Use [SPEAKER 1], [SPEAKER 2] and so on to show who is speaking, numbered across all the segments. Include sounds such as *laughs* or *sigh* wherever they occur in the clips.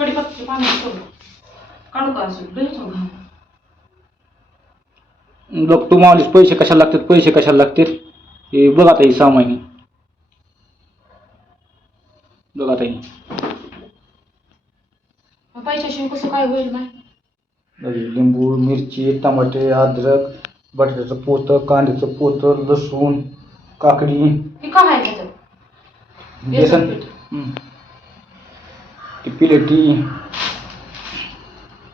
[SPEAKER 1] कडीपत्त्याचे पाणी सोड काढू का असं थोडं घाण.
[SPEAKER 2] लोक तू मावलीस पैसे कशाला लागतात पैसे कशाला लागतात हे बघ आता ही सहा महिने बघ आता ही
[SPEAKER 1] मग पैशाशिवाय कसं काय होईल माय
[SPEAKER 2] बघ लिंबू मिरची टमाटे अद्रक बटाट्याचं पोतं कांद्याचं पोतं लसूण काकडी
[SPEAKER 1] हे काय आहे त्याच्यात
[SPEAKER 2] बेसन
[SPEAKER 1] पीठ.
[SPEAKER 2] हं. ती पिलेटी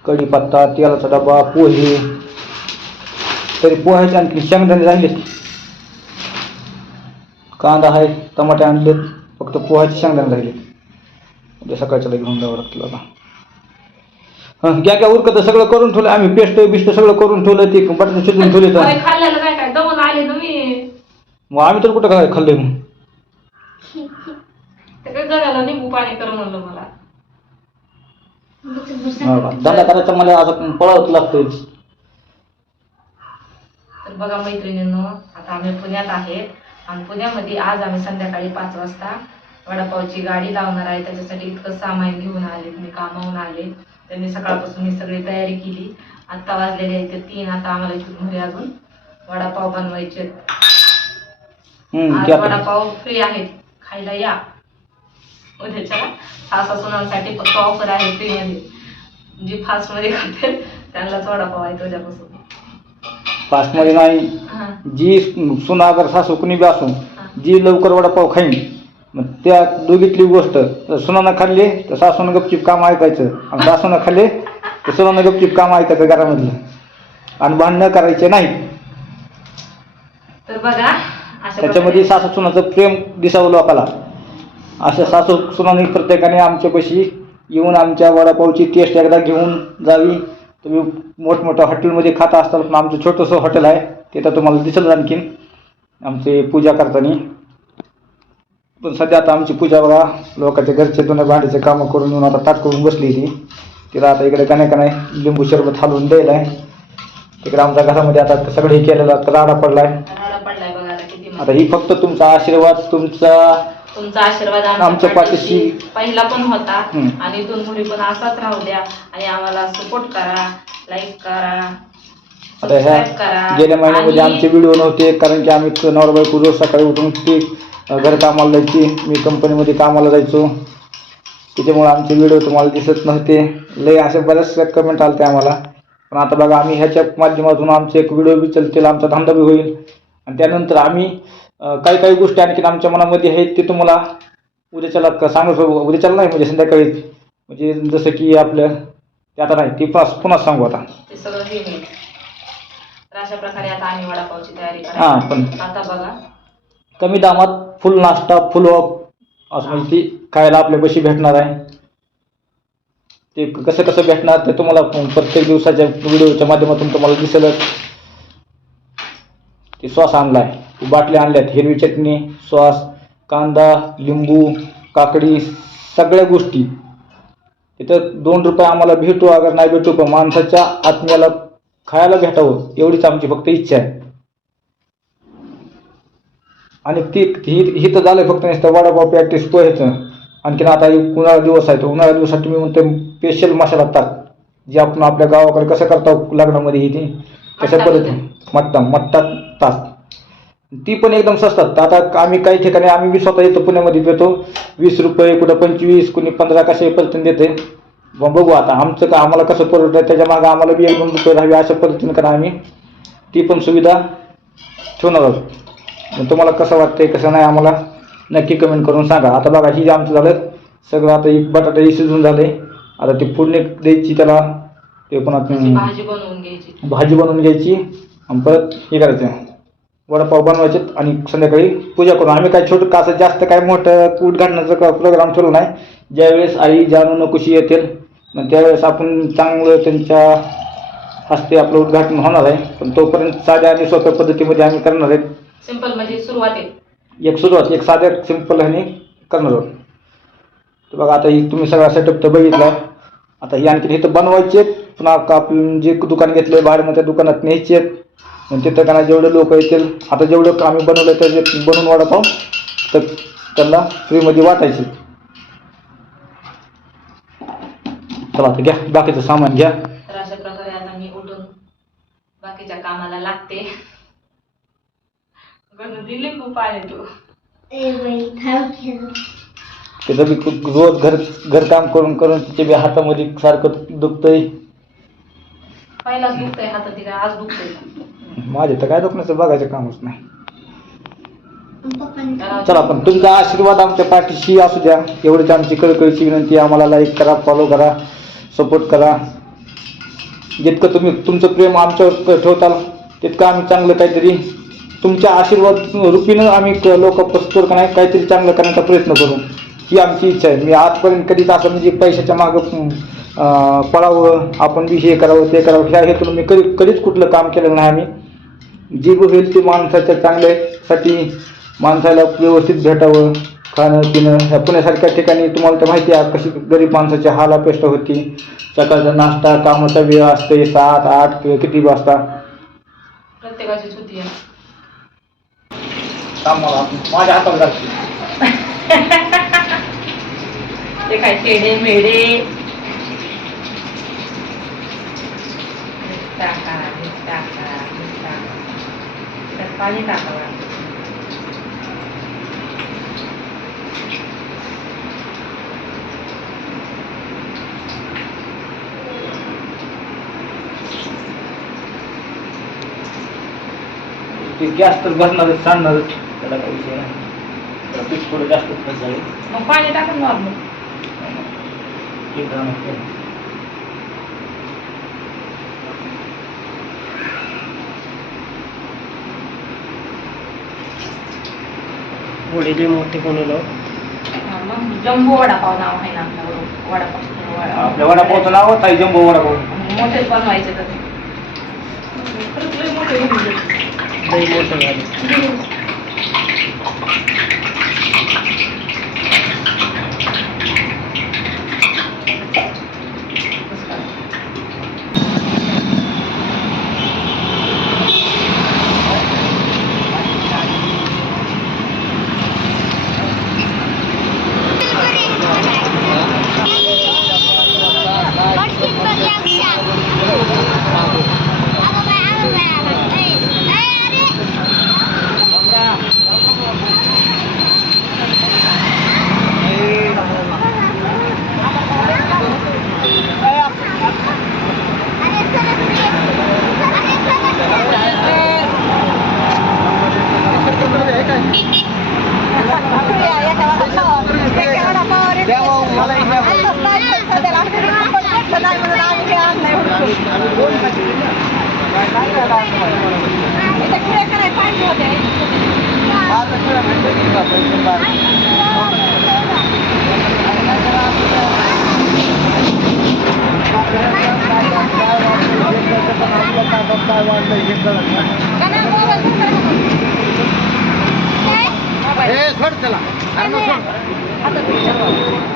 [SPEAKER 2] कढीपत्ता तेलाचा डबा पोहे. तरी पोह्याचे आणखी शेंगदाणे राहिलेत कांदा आहे टमाटे आणलेत फक्त पोह्याचे शेंगदाणे राहिलेत उद्या सकाळच्या घेऊन जावं लागतील आता हं, घ्या घ्या उरकत सगळं करून ठेवलं. आम्ही पेस्ट बिस्ट सगळं करून ठेवलं ते बटाटे शिजवून ठेवले तर.
[SPEAKER 1] अरे खाल्लेलं काय काय? दमून आले तुम्ही?
[SPEAKER 2] मग आम्ही तर कुठं काय खाल्लंय मग? *laughs*
[SPEAKER 1] ते काय जगाला निंबू पाणी कर म्हणलं मला.
[SPEAKER 2] हा का? धंदा करायचा मला असं पळावंच लागतंय.
[SPEAKER 1] तर बघा मैत्रिणींनो आता आम्ही पुण्यात आहे आणि पुण्यामध्ये आज आम्ही संध्याकाळी पाच वाजता वडापावची गाडी लावणार आहे. त्याच्यासाठी इतकं सामान घेऊन आले मी कामावून आले त्यांनी सकाळपासून ही सगळी तयारी केली. आत्ता वाजलेले आहेत ते तीन. आता आम्हाला इथून घरी अजून वडापाव बनवायचे आहेत.
[SPEAKER 2] हम्म,
[SPEAKER 1] आज
[SPEAKER 2] ते आता-
[SPEAKER 1] वडापाव फ्री आहेत. खायला या. उद्याच्या सासा सुनांसाठी फक्त ऑफर आहे फ्री मध्ये. जी फास्टमध्ये खाते त्यांनाच वडापाव आहे तुझ्यापासून
[SPEAKER 2] फास्टमध्ये नाही.
[SPEAKER 1] हा.
[SPEAKER 2] जी सुना अगर सासू कुणी बी असो
[SPEAKER 1] हा.
[SPEAKER 2] जी लवकर वडापाव खाईन मग त्या दोघीतली गोष्ट जर सुनानं खाल्ली तर सासूनं गपचीप काम ऐकायचं. आणि सासूनं खाल्ले तर सुनानं गपचीप काम ऐकायचं घरामधलं. आणि भांडणं करायचे नाही.
[SPEAKER 1] तर बघा अशा
[SPEAKER 2] त्याच्यामध्ये सासू सुनाचं प्रेम दिसावं लोकाला. अशा सासू सुनाने प्रत्येकाने आमच्यापाशी येऊन आमच्या वडापावची टेस्ट एकदा घेऊन जावी. तुम्ही मोठमोठ्या हॉटेलमध्ये खात असताल पण आमचं छोटंसं हॉटेल आहे तिथं तुम्हाला दिसेल आणखीन. आमचे पूजा करताना. पण सध्या आता आमची पूजा बघा लोकांच्या घरचे दोन भांडीचे कामं करून येऊन आता ताट करून बसली ती तिला आता इकडे का नाही का नाही लिंबू सरबत हालवून द्यायला आहे तिकडे आमच्या घरामध्ये आता सगळं हे केलेलं राडा पडला आहे
[SPEAKER 1] राडा पडलाय आता
[SPEAKER 2] ही फक्त तुमचा आशीर्वाद तुमचा
[SPEAKER 1] तुमचा आशीर्वाद
[SPEAKER 2] आमच्या
[SPEAKER 1] आमच्या
[SPEAKER 2] पाठीशी
[SPEAKER 1] पाठीशी. पहिला पण होता.
[SPEAKER 2] हम्म.
[SPEAKER 1] आणि इथून पुढे पण असाच राहू द्या. आणि आम्हाला सपोर्ट करा लाईक करा
[SPEAKER 2] आता ह्या गेल्या महिन्यामध्ये
[SPEAKER 1] आणि-
[SPEAKER 2] आमचे व्हिडिओ नव्हते कारण की आम्ही नवरा बायको रोज सकाळी उठून ती घर कामाला जायची. मी कंपनीमध्ये कामाला जायचो. त्याच्यामुळे आमचे व्हिडिओ तुम्हाला दिसत नव्हते. लय असे बऱ्याचशा कमेंट आलते आम्हाला. पण आता बघा आम्ही ह्याच्या माध्यमातून आमचे एक व्हिडिओ बी चलतील आमचा धंदा बी होईल. आणि त्यानंतर आम्ही काही काही गोष्टी आणखीन आमच्या मनामध्ये आहेत ते तुम्हाला उद्याच्याला क- सांगू उद्याच्याला नाही म्हणजे संध्याकाळी. म्हणजे जसं की आपलं ते आता नाही ते पुन्हा पुन्हा सांगू आता.
[SPEAKER 1] ते सगळं हे होईल. तर अशा प्रकारे आता आम्ही वडापावची तयारी
[SPEAKER 2] हां
[SPEAKER 1] करा
[SPEAKER 2] पण
[SPEAKER 1] आता बघा.
[SPEAKER 2] कमी दामात फुल नाश्ता फुल ऑफ असं म्हणजे ती खायला आपल्या बशी भेटणार आहे. ते कसं कसं भेटणार ते तुम्हाला प्रत्येक दिवसाच्या व्हिडिओच्या माध्यमातून तुम्हाला दिसेलच. ते सॉस आणलाय. ती बाटल्या आणल्यात. हिरवी चटणी सॉस कांदा लिंबू काकडी सगळ्या गोष्टी. तिथं दोन रुपये आम्हाला भेटू. अगर नाही भेटू पण माणसाच्या आत्म्याला खायला भेटावं. एवढीच आमची फक्त इच्छा आहे. आणि ती ही ही तर झालं फक्त नुसतं वडापाव प्रॅक्टिस पोहायचं आणखीन आता एक उन्हाळा दिवस आहे. तो उन्हाळ्या दिवसात तुम्ही म्हणतो स्पेशल मसाला टाक. जे आपण आपल्या गावाकडे कसं करतो लग्नामध्ये ही ती तशा
[SPEAKER 1] मट्टा
[SPEAKER 2] पद्धतीने. मट्टा मट्टा तास ती पण एकदम स्वस्तात आता आम्ही काही ठिकाणी आम्ही बी स्वतः येतो पुण्यामध्ये देतो. वीस रुपये कुठं पंचवीस कुणी पंधरा कसे पद्धतीने देते. मग बघू आता आमचं का आम्हाला कसं परवडतं त्याच्या मागं आम्हाला बी एक दोन रुपये राहावे अशा पद्धतीने करा आम्ही. ती पण सुविधा ठेवणार आहोत. मग तुम्हाला कसं वाटतंय कसं नाही आम्हाला नक्की कमेंट करून सांगा. आता बघा ही आमचं झालं सगळं आता एक बटाटा शिजून झाले. आता ती फोडणी द्यायची त्याला ते पण आता
[SPEAKER 1] भाजी बनवून घ्यायची.
[SPEAKER 2] भाजी बनवून घ्यायची. आणि परत हे करायचं. वडापाव बनवायचे आणि संध्याकाळी पूजा करून. आम्ही काय छोटं का असं जास्त काय मोठं उद्घाटनाचा प्रोग्राम ठेवला नाही. ज्यावेळेस आई जानू नकुशी येतील मग त्यावेळेस आपण चांगलं त्यांच्या हस्ते आपलं उद्घाटन होणार आहे. पण तोपर्यंत साध्या आणि सोप्या पद्धतीमध्ये आम्ही करणार आहेत
[SPEAKER 1] सिंपल म्हणजे सुरुवात आहे.
[SPEAKER 2] एक सुरुवात एक साध्या सिंपल ह्याने करणार आहोत. तर बघा आता ही तुम्ही सगळा सेटअप तर बघितला. आता ही आणखी इथं बनवायचे आहेत पुन्हा का आपण जे दुकान घेतलं भाड्यानं त्या दुकानात न्यायचे आहेत. मग तिथं का नाही जेवढे लोक येतील आता जेवढं आम्ही बनवलं त्याचे बनवून वडापाव तर त्यांना फ्रीमध्ये वाटायचे. चला आता घ्या बाकीचं सामान घ्या.
[SPEAKER 1] तर अशा प्रकारे आता मी उठून बाकीच्या कामाला लागते. लिंबू पाणी तू.
[SPEAKER 2] त्याचं बी खूप रोज घर घरकाम करून करून तिचे बी हातामध्ये सारखं दुखतंय.
[SPEAKER 1] पहिलाच दुखतंय हातात ती काय आज दुखतंय.
[SPEAKER 2] माझे तर काय दुखण्याचं बघायचं कामच नाही. चला पण तुमचा आशीर्वाद आमच्या पाठीशी असू द्या. एवढीच आमची कळकळीची विनंती आहे. आम्हाला लाईक करा फॉलो करा सपोर्ट करा. जितकं तुम्ही तुमचं प्रेम आमच्यावर क- ठेवताल तितकं आम्ही चांगलं काहीतरी तुमच्या आशीर्वाद रूपीनं आम्ही क- लोक का नाही काहीतरी चांगलं करण्याचा प्रयत्न करू. ही आमची इच्छा आहे. मी आजपर्यंत कधीच असं म्हणजे पैशाच्या मागं पळावं आपण बी हे करावं ते करावं ह्या हेतून मी कधी कधीच कुठलं काम केलेलं नाही आम्ही. जी होईल ती माणसाच्या चांगल्यासाठी माणसाला व्यवस्थित भेटावं खाणं पिणं ह्या पुण्यासारख्या ठिकाणी तुम्हाला तर माहिती आहे कशी गरीब माणसाची हाल अपेष्टा होती. सकाळचा नाश्ता कामाचा वेळ असते सात आठ किंवा किती वाजता?
[SPEAKER 1] प्रत्येकाची सुती आहे.
[SPEAKER 2] माझ्या जाते *laughs*
[SPEAKER 1] ते काय मेढे टाका टाका टाका त्यात पाणी टाकावं
[SPEAKER 2] ते गॅस तर भरणारच सांडणारच त्याला काही विषय नाही. पीठ थोडं जास्त खर्च झाले
[SPEAKER 1] मग पाणी टाकून नॉर्मल
[SPEAKER 2] पीठ राहणार.
[SPEAKER 3] वडील मोठे कोण
[SPEAKER 1] मग जम्बो वडापाव नाव आहे ना वडापाव
[SPEAKER 2] आपल्या वडापावचं नाव आहे ताई जंबो वडापाव
[SPEAKER 1] मोठेच बनवायचे तर ते. खरंच लय मोठे.
[SPEAKER 3] लई मोठं झालं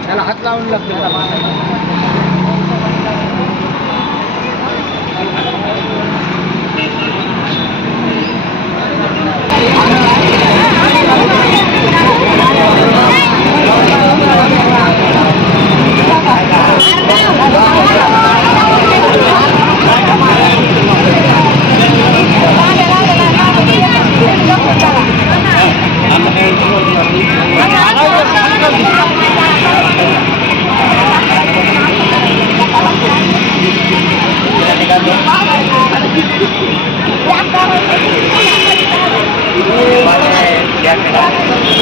[SPEAKER 3] त्याला हात लावून लागतो
[SPEAKER 4] त्याला 役に。